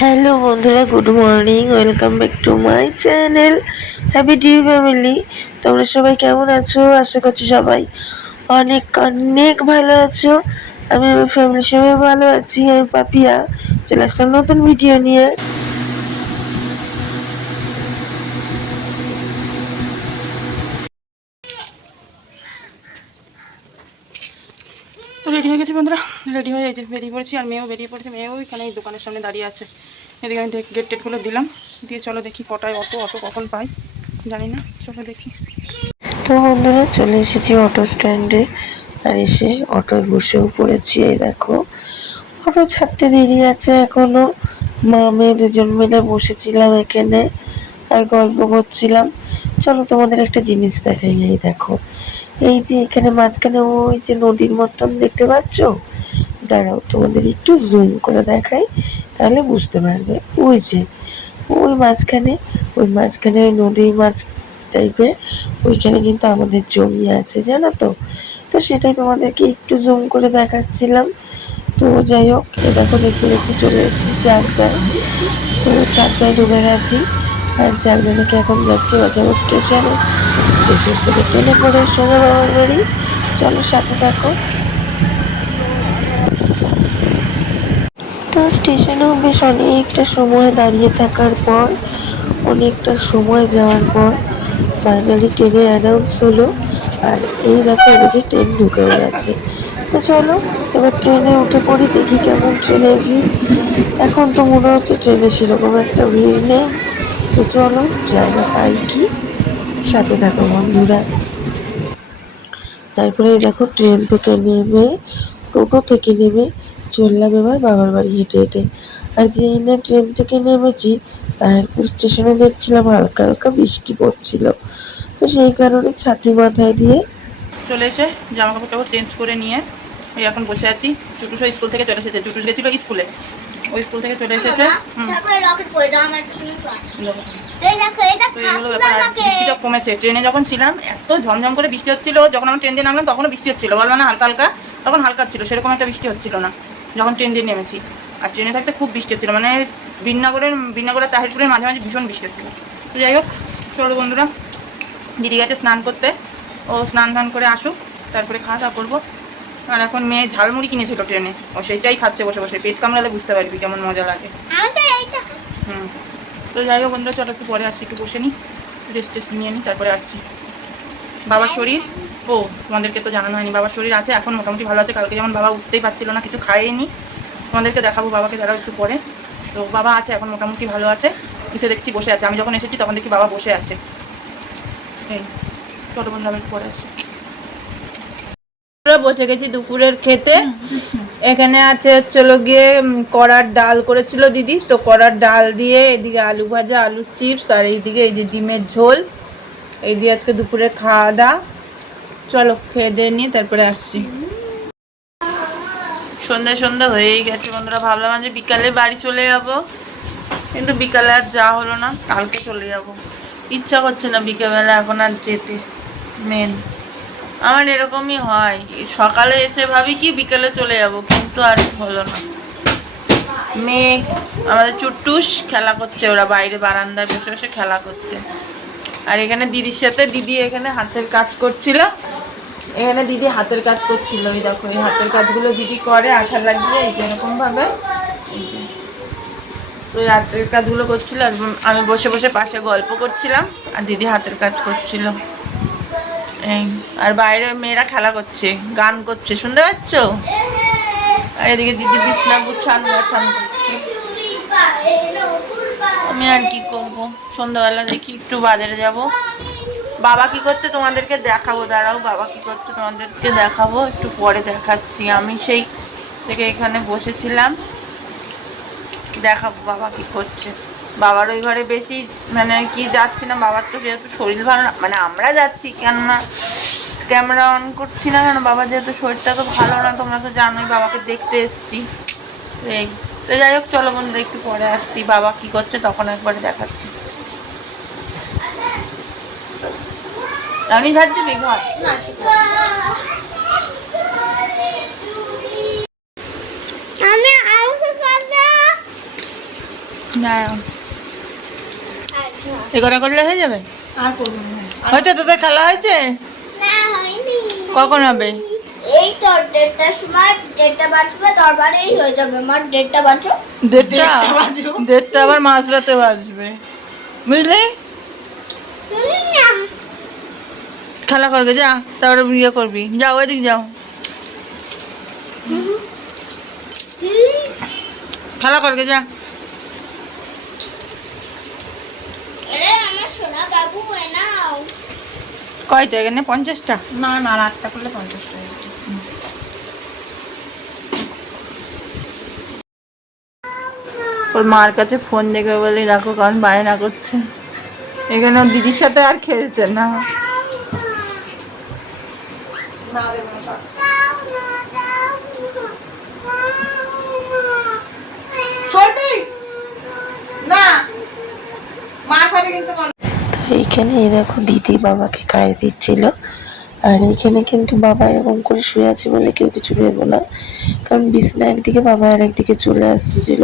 Hello বন্ধুরা, good morning. Welcome back to my channel happy TV family. তোমরা সবাই কেমন আছো? আশা করছি সবাই অনেক অনেক ভালো আছো। আমি আমার ফ্যামিলির সবাই ভালো আছি। আমি পাপিয়া চলে আসলাম নতুন ভিডিও নিয়ে। তো রেডি হয়ে গেছি বন্ধুরা, রেডি হয়ে বেরিয়ে পড়েছি। আর মেয়েও বেরিয়ে পড়েছে। মেয়েও এখানে এই দোকানের সামনে দাঁড়িয়ে আছে। এদিকে আমি গেট টেটগুলো দিলাম দিয়ে চলো দেখি কটায় অটো কখন পাই জানি না, চলো দেখি। তো বন্ধুরা, চলে এসেছি অটো স্ট্যান্ডে। আর এসে অটোয় বসেও পড়েছি। এই দেখো, অটো ছাড়তে দেরি আছে এখনো। মা মেয়ে দুজন মিলে বসেছিলাম এখানে আর গল্প করছিলাম। চলো তোমাদের একটা জিনিস দেখাই। এই দেখো, এই যে এখানে মাঝখানে ওই যে নদীর মতন দেখতে পাচ্ছ, দাঁড়াও তোমাদের একটু জুম করে দেখাই, তাহলে বুঝতে পারবে। ওই যে ওই মাঝখানে ওই নদীর মাছ টাইপের, ওইখানে কিন্তু আমাদের জমি আছে, জানো তো। তো সেটাই তোমাদেরকে একটু জুম করে দেখাচ্ছিলাম। তো যাই হোক, এ দেখো দেখতে দেখতে চলে এসেছি চাকদায়। তো চাকদায় ঢুকে গেছি। আর চাকদা থেকে এখন যাচ্ছি বাজাবো স্টেশনে। স্টেশন থেকে ট্রেনে করে সোজা বাবার বাড়ি। চলো সাথে থাকো। তো স্টেশনেও বেশ অনেকটা সময় দাঁড়িয়ে থাকার পর, অনেকটা সময় যাওয়ার পর ফাইনালি ট্রেনে অ্যানাউন্স হলো। আর এই দেখো, এদিকে ট্রেন ঢুকেও গেছে। তো চলো এবার ট্রেনে উঠে পড়ি, দেখি কেমন ট্রেনের ভিড়। এখন তো মনে হচ্ছে ট্রেনে সেরকম একটা ভিড় নেই। তো চলো, জায়গা পাই কি, সাথে থাকো বন্ধুরা। তারপরে দেখো, ট্রেন থেকে নেমে, টোটো থেকে নেমে চললাম এবার বাবার বাড়ি হেঁটে হেঁটে। আর যেই না ট্রেন থেকে নেমেছি, তাহিরপুর স্টেশনে দেখছিলাম হালকা হালকা বৃষ্টি পড়ছিল। তো সেই কারণে ছাতি মাথায় দিয়ে চলে এসে জামা কাপড় চেঞ্জ করে নিয়ে ওই এখন বসে আছি। চুটুসও স্কুল থেকে চলে এসেছে। চুটুস গেছিলো স্কুলে, ওই স্কুল থেকে চলে এসেছে। তো এইগুলো ব্যাপার। আর বৃষ্টিটা কমেছে। ট্রেনে যখন ছিলাম এত ঝমঝম করে বৃষ্টি হচ্ছিল, যখন আমরা ট্রেন দিয়ে নামলাম তখনও বৃষ্টি হচ্ছিল, বলবো না হালকা হালকা, তখন হালকা ছিল, সেরকম একটা বৃষ্টি হচ্ছিল না যখন ট্রেন দিয়ে নেমেছি। আর ট্রেনে থাকতে খুব বৃষ্টি হচ্ছিল, মানে বিন্নাগরের তাহিরপুরের মাঝে মাঝে ভীষণ বৃষ্টি হচ্ছিল। তো যাই হোক, চলো বন্ধুরা, দিদি গেছে স্নান করতে। ও স্নান ধান করে আসুক, তারপরে খাওয়া দাওয়া করবো। আর এখন মেয়ে ঝালমুড়ি কিনেছিল ট্রেনে, ও সেইটাই খাচ্ছে বসে বসে। পেট কামড়ালে বুঝতে পারবি কেমন মজা লাগে। তো যাই হোক বন্ধুরা, চলো একটু পরে আসছি, একটু বসে নিই, রেস্ট টেস্ট নিয়ে নিই, তারপরে আসছি। বাবার শরীর, তোমাদেরকে তো জানানো হয়নি, বাবার শরীর আছে এখন মোটামুটি ভালো আছে। কালকে যেমন বাবা উঠতেই পারছিল না, কিছু খাইনি, তোমাদেরকে দেখাবো বাবাকে, দাঁড়াও একটু পরে। তো বাবা আছে এখন মোটামুটি ভালো আছে। উঠে দেখছি বসে আছে, আমি যখন এসেছি তখন দেখছি বাবা বসে আছে। এই চলো বন্ধুরা, একটু পরে আসছি। বসে গেছি দুপুরের খেতে। এখানে আছে হচ্ছিল গিয়ে কড়ার ডাল করেছিল দিদি, তো কড়ার ডাল দিয়ে এদিকে আলু ভাজা, আলুর চিপস, আর এইদিকে এই যে ডিমের ঝোল। এই দিয়ে আজকে দুপুরের খাওয়া দাওয়া। চলো খেয়ে দিয়ে নিয়ে তারপরে আসছি। সন্ধ্যা হয়েই গেছে বন্ধুরা, ভাবলাম যে বিকালে বাড়ি চলে যাব, কিন্তু বিকালে আর যাওয়া হলো না, কালকে চলে যাব। ইচ্ছা করছে না বিকেলবেলা এখন আর যেতে। মেন আমার এরকমই হয়, সকালে এসে ভাবি কি বিকেলে চলে যাব, কিন্তু আর হলো না। মেয়ে আমাদের চুট্টুস খেলা করছে, ওরা বাইরে বারান্দায় বসে বসে খেলা করছে। আর এখানে দিদির সাথে দিদি এখানে হাতের কাজ করছিল। এখানে দিদি হাতের কাজ করছিল, এই দেখো এই হাতের কাজগুলো দিদি করে আঠা লাগিয়ে, এই এরকম ভাবে। তো এই হাতের কাজগুলো করছিল, আর আমি বসে বসে পাশে গল্প করছিলাম, আর দিদি হাতের কাজ করছিল। এই আর বাইরে মেয়েরা খেলা করছে, গান করছে, শুনতে পাচ্ছ? আর এদিকে দিদি বিছনা গুছান গাছান করছে। আমি আর কি করব, সন্ধ্যাবেলা দেখি একটু বাজারে যাব। বাবা কি করছে তোমাদেরকে দেখাবো, দাঁড়াও, বাবা কি করছে তোমাদেরকে দেখাবো, একটু পরে দেখাচ্ছি। আমি সেই থেকে এখানে বসেছিলাম, দেখাবো বাবা কি করছে। বাবার ওই ঘরে বেশি মানে কি যাচ্ছি না, বাবার তো যেহেতু শরীর ভালো না, মানে আমরা যাচ্ছি কেননা ক্যামেরা অন করছি না কেন, বাবার যেহেতু শরীরটা তো ভালো না, তোমরা তো জানোই, বাবাকে দেখতে এসছি। এই তো যাই হোক, চলো বন্ধুরা একটু পরে আসছি, বাবা কি করছে তখন একবারে দেখাচ্ছি। আমি ঝাড় দিবি ঘর? না এগুলো করলে হয়ে যাবে। আর করবো না। হয়েছে তোদের খেলা হয়েছে? না হয়নি। কখন হবে? এই তো 1:30টার সময় 1:30টা বাজবে, দরবারেই হয়ে যাবে। আমার 1:30টা বাজো। 1:30 বাজো। 1:30 আবার মাঝরাতে বাজবে, বুঝলি? খেলা করবে যা, তারপরে বিয়ে করবি। যাও ওইদিক যাও, খেলা করবে যা। আরে আমার সোনা বাবু এ নাও। কয়টা এখানে? 50টা? না না, আর 8টা করলে 50 টাকা। ওর মার কাছে ফোন দেখবে বলে দেখো কারণ বায়না করছে। এখানে ওর দিদির সাথে আর খেলছে না। না দেবো না, সব। সরবি না, মা খাবে কিন্তু মা। তো এইখানে এই দেখো দিদি বাবাকে খাইয়ে দিচ্ছিল। আর এখানে কিন্তু বাবা এরকম করে শুয়ে আছে বলে কেউ কিছু ভেবো না, কারণ বিছনা একদিকে বাবা আর একদিকে চলে আসছিল।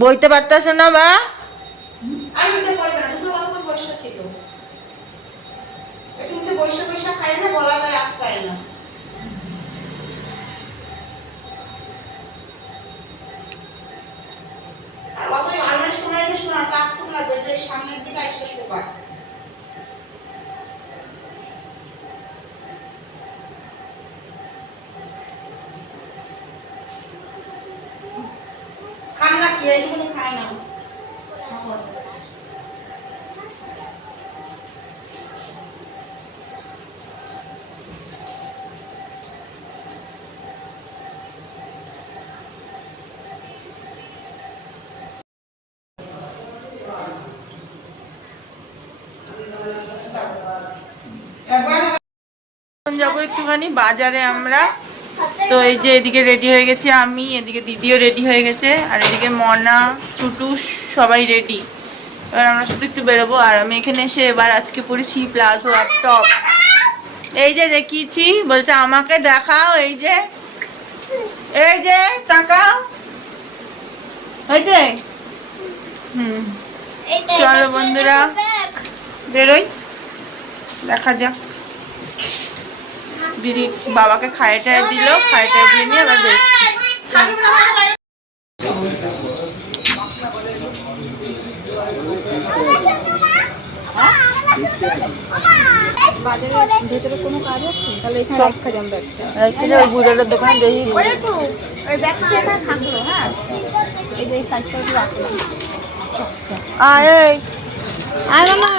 বইতে পারতেছে না বা? আর কিন্তু বলবে না, দুটো গল্প বসে ছিল। একটু কিন্তু বসে বসে খাই না, গলাটা আটকায় না। আর অতই আলমারি শোনায় যে শোনা টাক টুক না যেটা এই সামনের দিকে এসে শোবা। খান না কি এইগুলো খায় না। এখন যাবো একটুখানি বাজারে আমরা। তো এই যে এদিকে রেডি হয়ে গেছি আমি, এদিকে দিদিও রেডি হয়ে গেছে, আর এদিকে মনা চুটুস সবাই রেডি। এবার আমরা শুধু একটু বেরোবো। আর আমি এখানে এসে এবার আজকে পরেছি প্লাজো আর টপ। এই যে দেখিয়েছি, বলছে আমাকে দেখাও। এই যে এই যে তাকাও, এই যে চলো বন্ধুরা বেরোই, দেখা যাক। দিদি বাবাকে খাইয়ে টাইয়ে দিল, খাইয়ে টাইয়ে দিয়ে নিয়ে আবার বেরোচ্ছি। বাজারের ভেতরে কোনো কাজ আছে? তাহলে এখানে রাখা যাবে ব্যাগটা। এখানে ওই বুড়োটার দোকানে দেখি। ওই ব্যাগটা এখানে থাকলো, হ্যাঁ। এই যে এই সাইডটা একটু রাখলাম। আয় এই আর মামা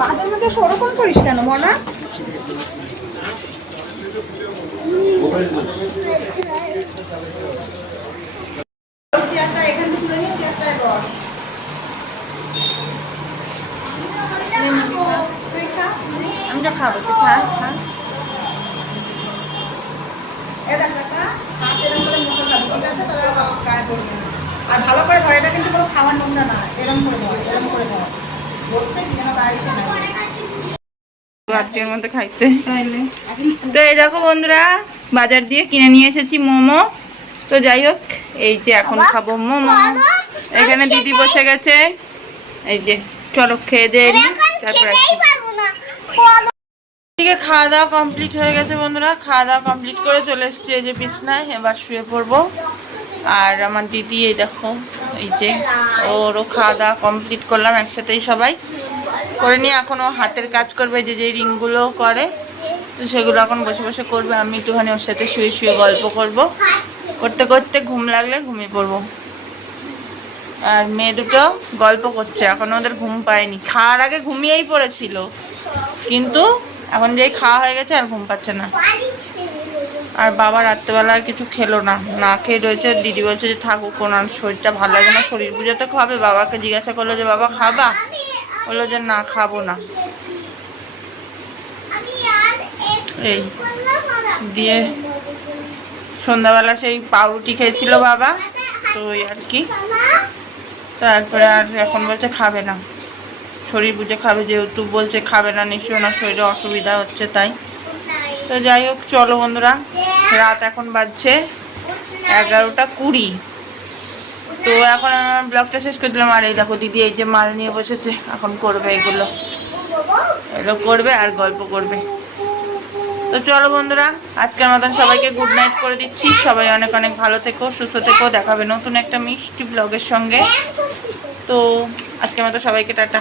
বাজার মধ্যে ওরকম করিস কেন মনা? চেয়ারটা এখান থেকে তুলে নিয়ে চেয়ারটায় বস। তুই খা। আমি তো খাবো, তুই খা খা। এ দেখ কাকা, হাত এরকম করে মুখে খাবি, ঠিক আছে? তাহলে গায়ে পড়বে না। আর ভালো করে ধর, এটা কিন্তু কোনো খাওয়ার নোংরা না। এরকম করে ধর, এরকম করে ধর। ধরছে কি যেন গায়ে এসে না। আত্মীয়র মধ্যে খাইতে। তো এই দেখো বন্ধুরা, বাজার দিয়ে কিনে নিয়ে এসেছি মোমো। তো যাই হোক, এই যে এখন খাবো মোমো। এখানে দিদি বসে গেছে, এই যে চলো খেয়ে দিয়ে নি, তারপর আসছি। এদিকে খাওয়া দাওয়া কমপ্লিট হয়ে গেছে বন্ধুরা, খাওয়া দাওয়া কমপ্লিট করে চলে এসেছি এই যে বিছনায়, এবার শুয়ে পড়বো। আর আমার দিদি এই দেখো, এই যে ওরও খাওয়া দাওয়া কমপ্লিট করলাম একসাথেই সবাই করে নিয়ে। এখনও হাতের কাজ করবে, যে যে রিংগুলো করে, তো সেগুলো এখন বসে বসে করবে। আমি একটুখানি ওর সাথে শুয়ে শুয়ে গল্প করব, করতে করতে ঘুম লাগলে ঘুমিয়ে পড়বো। আর মেয়ে দুটো গল্প করছে, এখন ওদের ঘুম পায়নি। খাওয়ার আগে ঘুমিয়েই পড়েছিল, কিন্তু এখন যেই খাওয়া হয়ে গেছে আর ঘুম পাচ্ছে না। আর বাবা রাত্রেবেলা আর কিছু খেলো না, না খেয়ে রয়েছে। দিদি বলছে যে থাকুক, ওনার শরীরটা ভালো লাগে না, শরীর পুজো তো খাবে। বাবাকে জিজ্ঞাসা করলো যে বাবা খাবা, বললো যে না খাবো না। এই দিয়ে সন্ধ্যাবেলা সেই পাউরুটি খেয়েছিল বাবা, তো ওই আর কি। তারপরে আর এখন বলছে খাবে না, শরীর বুঝে খাবে, যেহেতু বলছে খাবে না, নিশ্চয়ই ওনার শরীরে অসুবিধা হচ্ছে তাই। তো যাই হোক, চলো বন্ধুরা, রাত এখন বাজছে 11:20। তো এখন আমার ব্লগটা শেষ করে দিলাম। আর এই দেখো দিদি এই যে মাল নিয়ে বসেছে, এখন করবে এগুলো করবে আর গল্প করবে। তো চলো বন্ধুরা, আজকের মতন সবাইকে গুড নাইট করে দিচ্ছি। সবাই অনেক অনেক ভালো থেকো, সুস্থ থেকো, দেখাবে নতুন একটা মিষ্টি ব্লগের সঙ্গে। তো আজকের মতো সবাইকে টাটা।